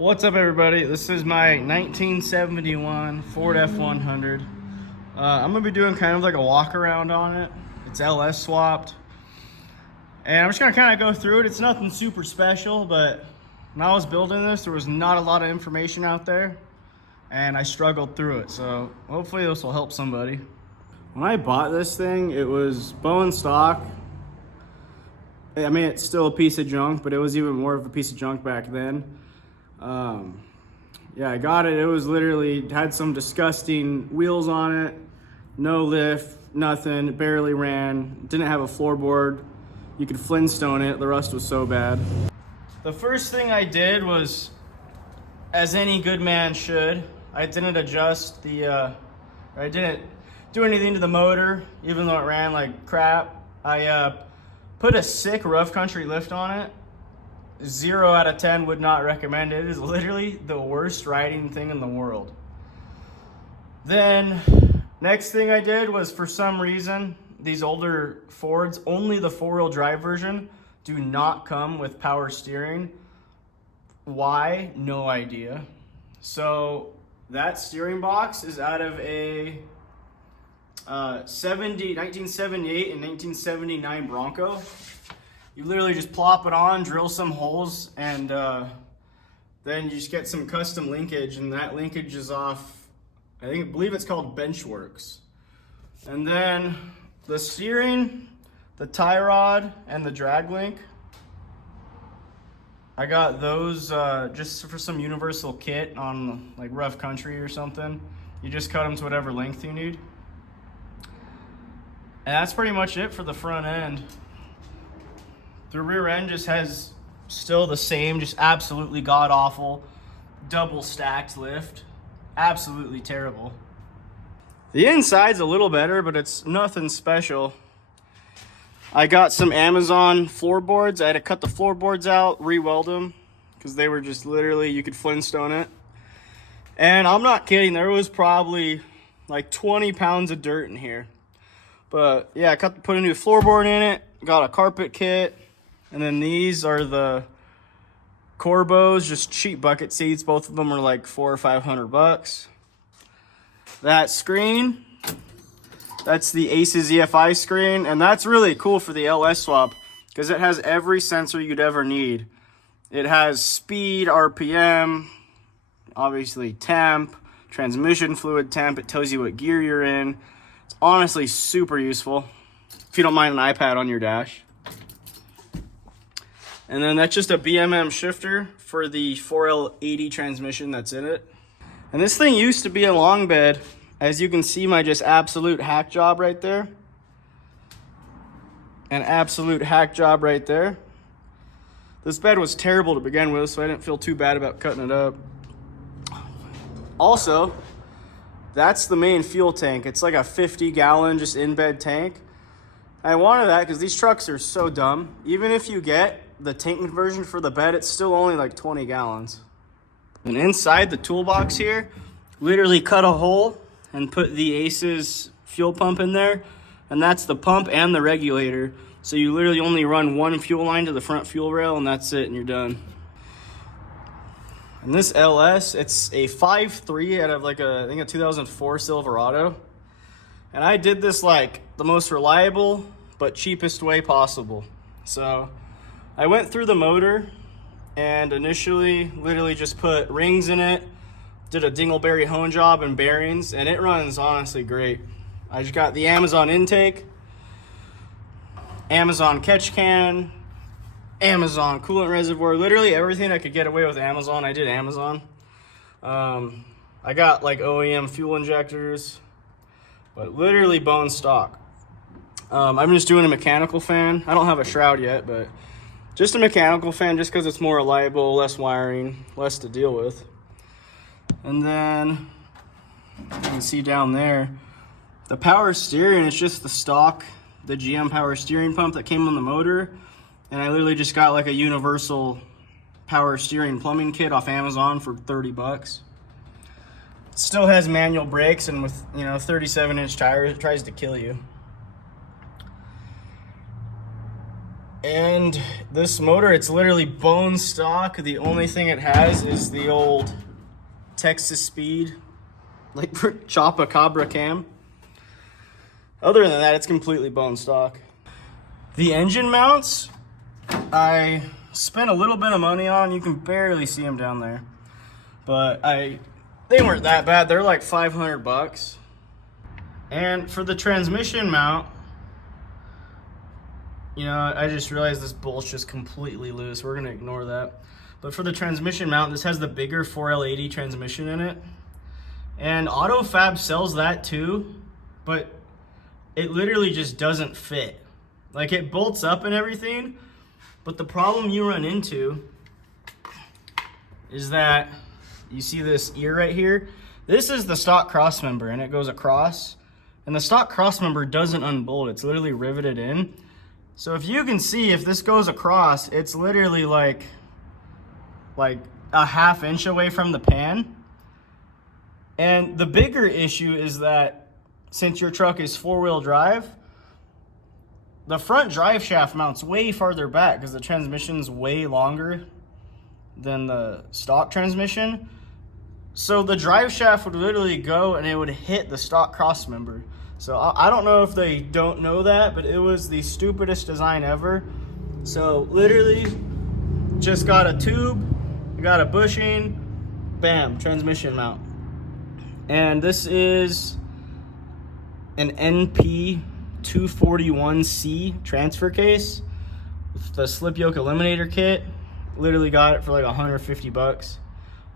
What's up, everybody? This is my 1971 Ford F100. I'm gonna be doing kind of like a walk around on it. It's LS swapped, and I'm just gonna kind of go through it. It's nothing super special, but when I was building this, there was not a lot of information out there, and I struggled through it. So hopefully this will help somebody. When I bought this thing, it was bone stock. I mean, it's still a piece of junk, but it was even more of a piece of junk back then. Yeah, I got it. It was literally had some disgusting wheels on it, no lift, nothing. It barely ran. Didn't have a floorboard. You could Flintstone it. The rust was so bad. The first thing I did was, as any good man should, I didn't adjust I didn't do anything to the motor, even though it ran like crap. I put a sick rough country lift on it. 0 out of 10 would not recommend it. It is literally the worst riding thing in the world. Then next thing I did was, for some reason, these older Fords, only the 4-wheel drive version, do not come with power steering. Why? No idea. So that steering box is out of a 1978 and 1979 Bronco. You literally just plop it on, drill some holes, and then you just get some custom linkage, and that linkage is off, I believe it's called Benchworks. And then the steering, the tie rod, and the drag link, I got those just for some universal kit on like rough country or something. You just cut them to whatever length you need. And that's pretty much it for the front end. The rear end just has still the same, just absolutely god-awful double stacked lift. Absolutely terrible. The inside's a little better, but it's nothing special. I got some Amazon floorboards. I had to cut the floorboards out, re-weld them, because they were just literally, you could Flintstone it. And I'm not kidding, there was probably like 20 pounds of dirt in here. But yeah, put a new floorboard in it, got a carpet kit. And then these are the Corbos, just cheap bucket seats. Both of them are like $400 or $500. That screen, that's the Aces EFI screen, and that's really cool for the LS swap because it has every sensor you'd ever need. It has speed, RPM, obviously temp, transmission fluid temp. It tells you what gear you're in. It's honestly super useful if you don't mind an iPad on your dash. And then that's just a BMM shifter for the 4L80 transmission that's in it. And this thing used to be a long bed. As you can see, my just absolute hack job right there. An absolute hack job right there. This bed was terrible to begin with, so I didn't feel too bad about cutting it up. Also, that's the main fuel tank. It's like a 50-gallon just in-bed tank. I wanted that because these trucks are so dumb. Even if you get the tank conversion for the bed, it's still only like 20 gallons. And inside the toolbox here, literally cut a hole and put the Aces fuel pump in there. And that's the pump and the regulator. So you literally only run one fuel line to the front fuel rail, and that's it, and you're done. And this LS, it's a 5.3 out of like I think a 2004 Silverado. And I did this like the most reliable but cheapest way possible. So I went through the motor and initially literally just put rings in it, did a dingleberry hone job and bearings, and it runs honestly great. I just got the Amazon intake, Amazon catch can, Amazon coolant reservoir, literally everything I could get away with Amazon, I did Amazon. I got like OEM fuel injectors, but literally bone stock. I'm just doing a mechanical fan. I don't have a shroud yet, but just a mechanical fan just because it's more reliable, less wiring, less to deal with. And then you can see down there, the power steering is just the stock, the GM power steering pump that came on the motor. And I literally just got like a universal power steering plumbing kit off Amazon for 30 bucks. It still has manual brakes, and with 37-inch tires, it tries to kill you. And this motor, it's literally bone stock. The only thing it has is the old Texas Speed, like Chopacabra cam. Other than that, it's completely bone stock. The engine mounts, I spent a little bit of money on. You can barely see them down there, but they weren't that bad. They're like 500 bucks. And for the transmission mount, you know, I just realized this bolt's just completely loose. We're gonna ignore that. But for the transmission mount, this has the bigger 4L80 transmission in it. And AutoFab sells that too, but it literally just doesn't fit. Like, it bolts up and everything, but the problem you run into is that you see this ear right here? This is the stock cross member, and it goes across. And the stock cross member doesn't unbolt. It's literally riveted in. So if you can see, if this goes across, it's literally like a ½ inch away from the pan. And the bigger issue is that since your truck is 4-wheel drive, the front drive shaft mounts way farther back because the transmission's way longer than the stock transmission. So the drive shaft would literally go and it would hit the stock cross member. So I don't know if they don't know that, but it was the stupidest design ever. So literally just got a tube, got a bushing, bam, transmission mount. And this is an NP 241C transfer case with the slip yoke eliminator kit. Literally got it for like 150 bucks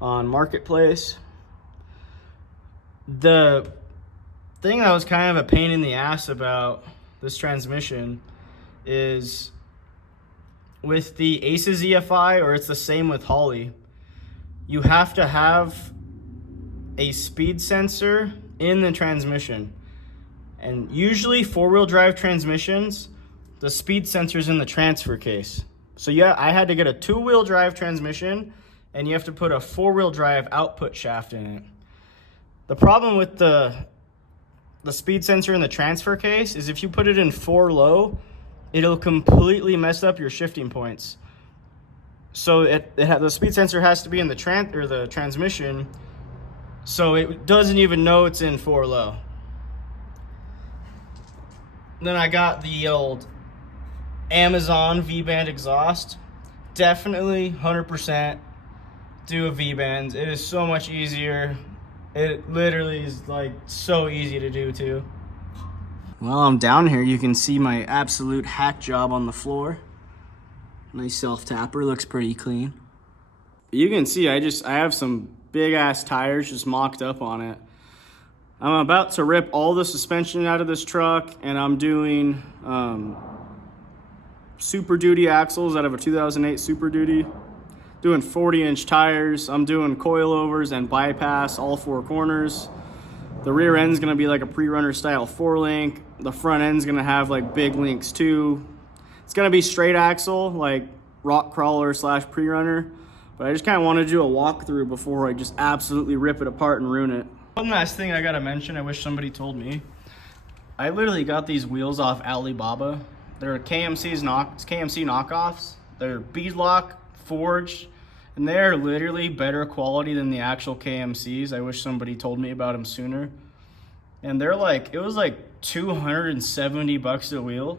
on Marketplace. The thing that was kind of a pain in the ass about this transmission is with the Aces EFI, or it's the same with Holley, you have to have a speed sensor in the transmission. And usually 4-wheel drive transmissions, the speed sensor's in the transfer case. So yeah, I had to get a 2-wheel drive transmission, and you have to put a 4-wheel drive output shaft in it. The problem with the speed sensor in the transfer case is if you put it in 4 low, it'll completely mess up your shifting points. So the speed sensor has to be in the transmission, so it doesn't even know it's in 4 low. Then I got the old Amazon V-band exhaust. Definitely 100% do a V-band. It is so much easier. It literally is like so easy to do too. While I'm down here, you can see my absolute hack job on the floor. Nice self-tapper, looks pretty clean. You can see I have some big ass tires just mocked up on it. I'm about to rip all the suspension out of this truck, and I'm doing Super Duty axles out of a 2008 Super Duty. Doing 40-inch tires. I'm doing coilovers and bypass all 4 corners. The rear end's gonna be like a pre-runner style 4-link. The front end's gonna have like big links too. It's gonna be straight axle, like rock crawler / pre-runner. But I just kind of want to do a walkthrough before I just absolutely rip it apart and ruin it. One last thing I gotta mention, I wish somebody told me. I literally got these wheels off Alibaba. They're KMC knockoffs. They're beadlock, forged, and they're literally better quality than the actual KMCs. I wish somebody told me about them sooner. And they're like, it was like 270 bucks a wheel.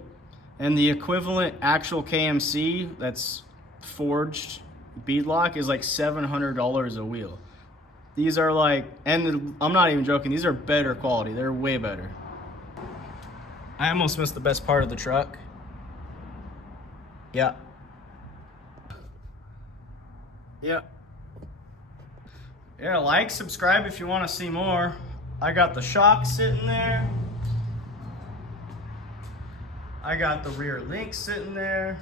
And the equivalent actual KMC that's forged beadlock is like $700 a wheel. These are like, and I'm not even joking, these are better quality. They're way better. I almost missed the best part of the truck. Yeah. Yeah, like, subscribe if you want to see more. I got the shock sitting there. I got the rear link sitting there.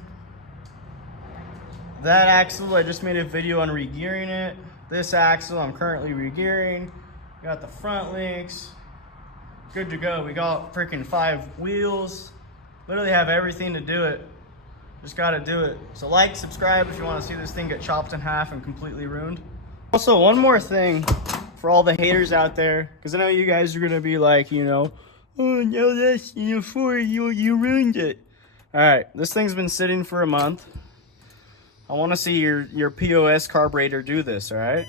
That axle, I just made a video on re-gearing it. This axle, I'm currently re-gearing. Got the front links. Good to go. We got freaking 5 wheels. Literally have everything to do it. Just gotta do it. So like, subscribe if you want to see this thing get chopped in half and completely ruined. Also, one more thing for all the haters out there, because I know you guys are gonna be like, you know, oh no, that's, you ruined it. All right, this thing's been sitting for a month. I want to see your POS carburetor do this, all right?